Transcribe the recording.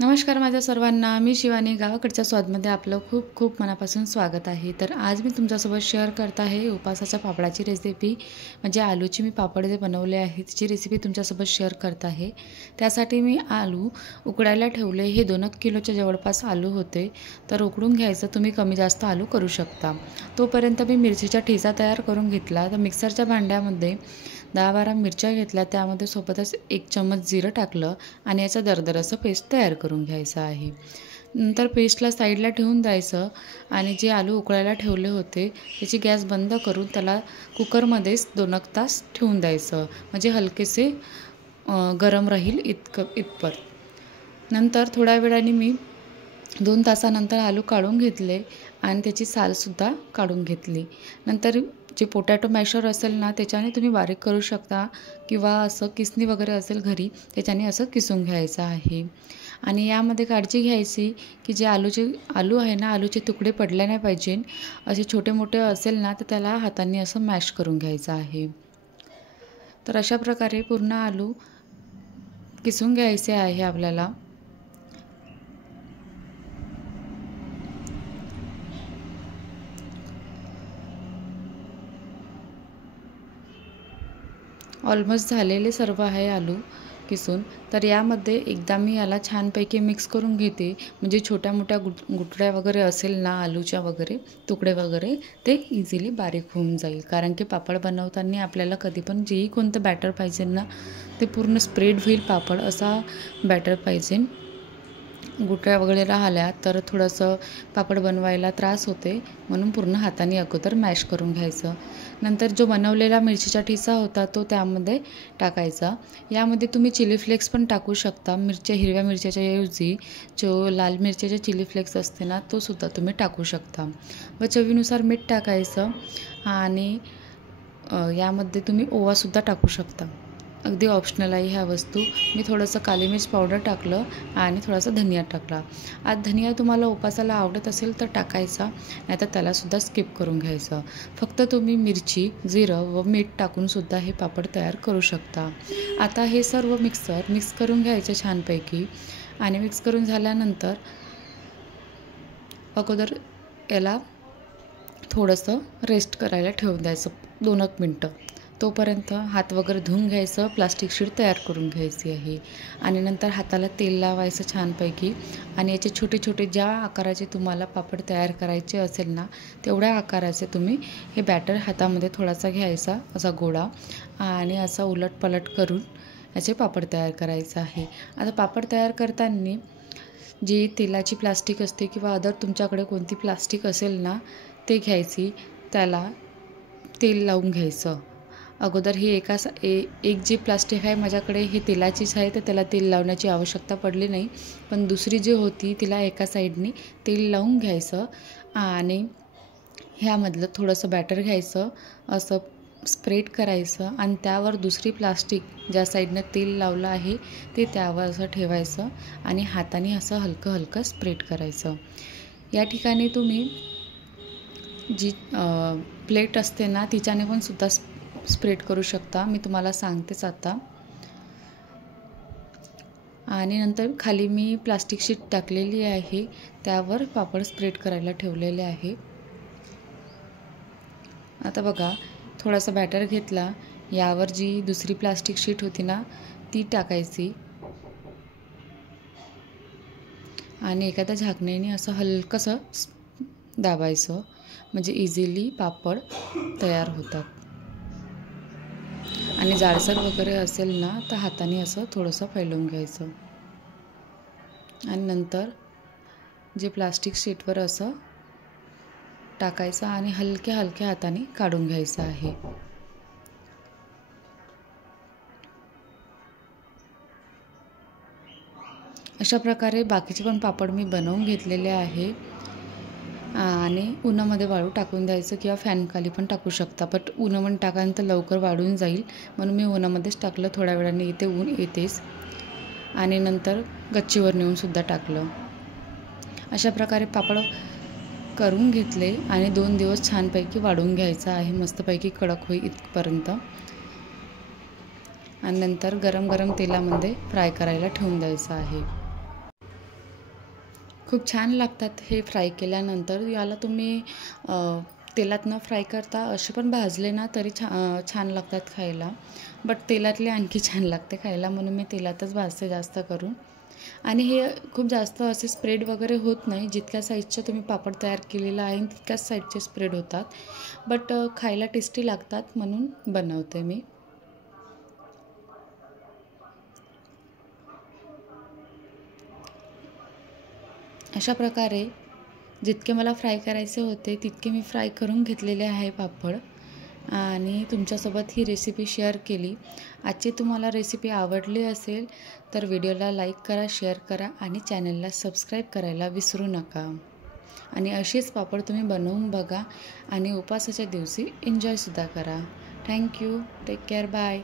नमस्कार माझ्या सर्वांना, मी शिवानी. गावाकडच्या स्वादमध्ये आपलं खूप खूप मनापासून स्वागत आहे. तर आज मी तुमच्यासोबत शेअर करत आहे उपासाच्या पापडाची रेसिपी. म्हणजे आलूची मी पापड जे बनवले आहे त्याची रेसिपी तुमच्यासोबत शेअर करत आहे. त्यासाठी मी आलू उकडायला ठेवले. हे 2 किलोच्या जवळपास आलू होते. तर उकडून घ्यायचं. तुम्ही कमी जास्त आलू करू शकता. तोपर्यंत मी मिरचीचा ठेचा तयार करून घेतला. तर मिक्सरच्या भांड्यामध्ये 10-12 मिरच्या घेतल्या. त्यामध्ये सोबतच 1 चम्मच जिरं टाकलं आणि याचं दरदरसं पेस्ट तयार करून घ्यायचं आहे. नंतर पेस्टला साईडला ठेवून द्यायचं आणि जे आलू उकळायला ठेवले होते त्याची गॅस बंद करून त्याला कुकरमध्येच 2 तास ठेवून द्यायचं. म्हणजे हलकेसे गरम राहील इतपर. नंतर थोड्या वेळाने मी 2 तासानंतर आलू काढून घेतले आणि त्याची सालसुद्धा काढून घेतली. नंतर जे पोटॅटो मॅशर असेल ना त्याच्याने तुम्ही बारीक करू शकता किंवा असं किसणी वगैरे असेल घरी त्याच्याने असं किसून घ्यायचं आहे. आणि यामध्ये काळजी घ्यायची की जे आलू आहे ना, आलूचे तुकडे पडले नाही पाहिजे. असे छोटे मोठे असेल ना तर त्याला हाताने असं मॅश करून घ्यायचं आहे. तर अशा प्रकारे पूर्ण आलू किसून घ्यायचे आहे आपल्याला. ऑलमोस्ट झालेले सर्व आहे आलू किसून. तर यामध्ये एकदा मी याला छानपैकी मिक्स करून घेते. म्हणजे छोट्या मोठ्या गुठळ्या वगैरे असेल ना आलूच्या वगैरे तुकडे वगैरे ते इझिली बारीक होऊन जाईल. कारण की पापड बनवताना आपल्याला कधी पण जेही कोणतं बॅटर पाहिजे ना ते पूर्ण स्प्रेड होईल पापड असा बॅटर पाहिजे. गुठळ्या वगैरे राहिल्या तर थोडंसं पापड बनवायला त्रास होते. म्हणून पूर्ण हाताने अगोदर मॅश करून घ्यायचं. नंतर जो बनवलेला मिरचीचा ठिसा होता तो त्यामध्ये टाकायचा. यामध्ये तुम्ही चिली फ्लेक्स पण टाकू शकता. हिरव्या मिरच्याच्या ऐवजी जो लाल मिरच्याचे चिली फ्लेक्स असते ना तो सुद्धा तुम्ही टाकू शकता. व चवीनुसार मीठ टाकायचं आणि यामध्ये तुम्ही ओवासुद्धा टाकू शकता. अगदी ऑप्शनल आहे ह्या वस्तू. मी थोडंसं काली मिर्च पावडर टाकलं आणि थोडासा धनिया टाकला. आज धनिया तुम्हाला उपासाला आवडत असेल तर टाकायचा, नाहीतर त्यालासुद्धा स्किप करून घ्यायचं. फक्त तुम्ही मिरची, जिरं व मीठ टाकूनसुद्धा हे पापड तयार करू शकता. आता हे सर्व मिक्स करून घ्यायचं छानपैकी. आणि मिक्स करून झाल्यानंतर अगोदर याला थोडंसं रेस्ट करायला ठेवून द्यायचं 2 मिनटं. तोपर्यंत हात वगैरे धुवून घ्यायचं. प्लास्टिक शीट तयार करून घ्यायची आहे आणि नंतर हाताला तेल लावायचं छानपैकी. आणि याचे छोटे छोटे ज्या आकाराचे तुम्हाला पापड तयार करायचे असेल ना तेवढ्या आकाराचे तुम्ही हे बॅटर हातामध्ये थोडासा घ्यायचा असा गोळा आणि असा उलटपलट करून याचे पापड तयार करायचं आहे. आता पापड तयार करताना जी तेलाची प्लास्टिक असते किंवा अदर तुमच्याकडे कोणती प्लास्टिक असेल ना ते घ्यायची. त्याला तेल लावून घ्यायचं. अगोदर ही एक जी प्लास्टिक आहे माझ्याकडे हे तेलाचीच आहे तर त्याला तेल लावण्याची आवश्यकता पडली नाही. पण दुसरी जी होती तिला एका साईडनी तेल लावून घ्यायचं आणि ह्यामधलं थोडंसं बॅटर घ्यायचं, असं स्प्रेड करायचं आणि त्यावर दुसरी प्लास्टिक ज्या साईडनं तेल लावलं आहे ते त्यावर असं ठेवायचं आणि हाताने असं हलकं हलकं स्प्रेड करायचं. या ठिकाणी तुम्ही जी प्लेट असते ना तिच्याने पण सुद्धा स्प्रेड करू शकता. मी तुम्हाला सांगतेच आता. आणि नंतर खाली मी प्लास्टिक शीट टाकलेली आहे. त्यावर पापड स्प्रेड करायला ठेवलेले आहे. आता बघा थोडासा बॅटर घेतला. यावर जी दुसरी प्लास्टिक शीट होती ना ती टाकायची आणि एखाद्या झाकणीने असं हलकंसं दाबायचं. म्हणजे इझिली पापड तयार होतात. आणि जाडसर वगैरे असेल ना तर हाताने असं थोडंसं फैलवून घ्यायचं आणि नंतर जे प्लास्टिक शीटवर असं टाकायचं आणि हलक्या हलक्या हाताने काढून घ्यायचं आहे. अशा प्रकारे बाकीचे पण पापड मी बनवून घेतलेले आहे. आणि उन्हामध्ये वाळू टाकून द्यायचं किंवा फॅनखाली पण टाकू शकता. बट उन्हामध्ये टाकानंतर लवकर वाळून जाईल म्हणून मी उन्हामध्येच टाकलं. थोड्या वेळाने इथे ऊन येतेच आणि नंतर गच्चीवर नेऊनसुद्धा टाकलं. अशा प्रकारे पापड करून घेतले आणि 2 दिवस छानपैकी वाळून घ्यायचं आहे. मस्तपैकी कडक होईल इथपर्यंत. आणि नंतर गरम गरम तेलामध्ये फ्राय करायला ठेवून द्यायचं आहे. खूप छान लागतात हे फ्राय केल्यानंतर. याला तुम्ही तेलात न फ्राय करता असे पण भाजले ना तरी छान लागतात खायला. बट तेलातले आणखी छान लागते खायला, म्हणून मी तेलातच भाजते जास्त करून. आणि हे खूप जास्त असे स्प्रेड वगैरे होत नाही. जितक्या साईजचे तुम्ही पापड तयार केलेला आहे तितक्याच साईजचे स्प्रेड होतात. बट खायला टेस्टी लागतात म्हणून बनवते मी. अशा प्रकारे जितके मला फ्राय करायचे होते तितके मी फ्राय करून घेतलेले आहे पापड आणि तुमच्यासोबत ही रेसिपी शेअर केली. आजची तुम्हाला रेसिपी आवडली असेल तर व्हिडिओला लाईक करा, शेअर करा आणि चॅनलला सबस्क्राईब करायला विसरू नका. आणि असेच पापड तुम्ही बनवून बघा आणि उपवासाच्या दिवशी एन्जॉयसुद्धा करा. थँक्यू. Take care. बाय.